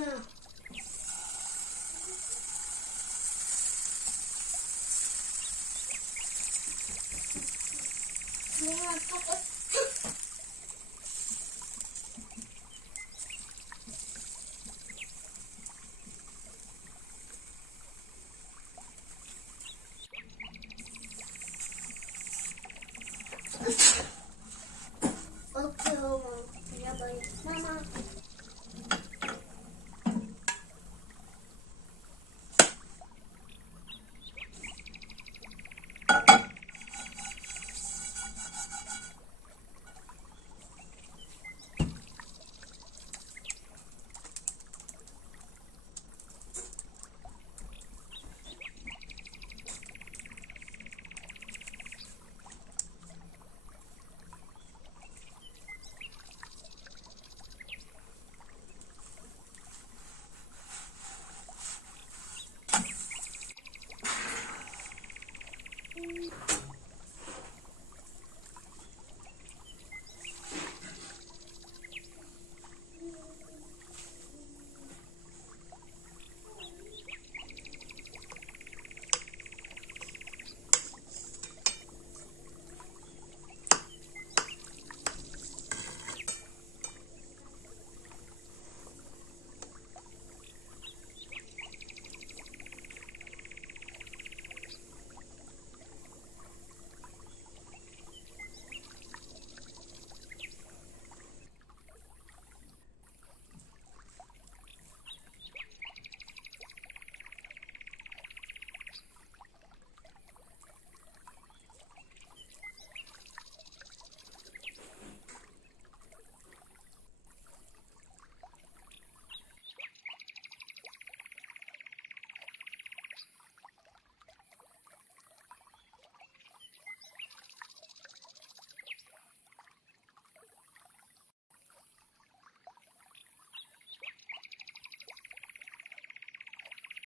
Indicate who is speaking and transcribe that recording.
Speaker 1: な。それはパパ。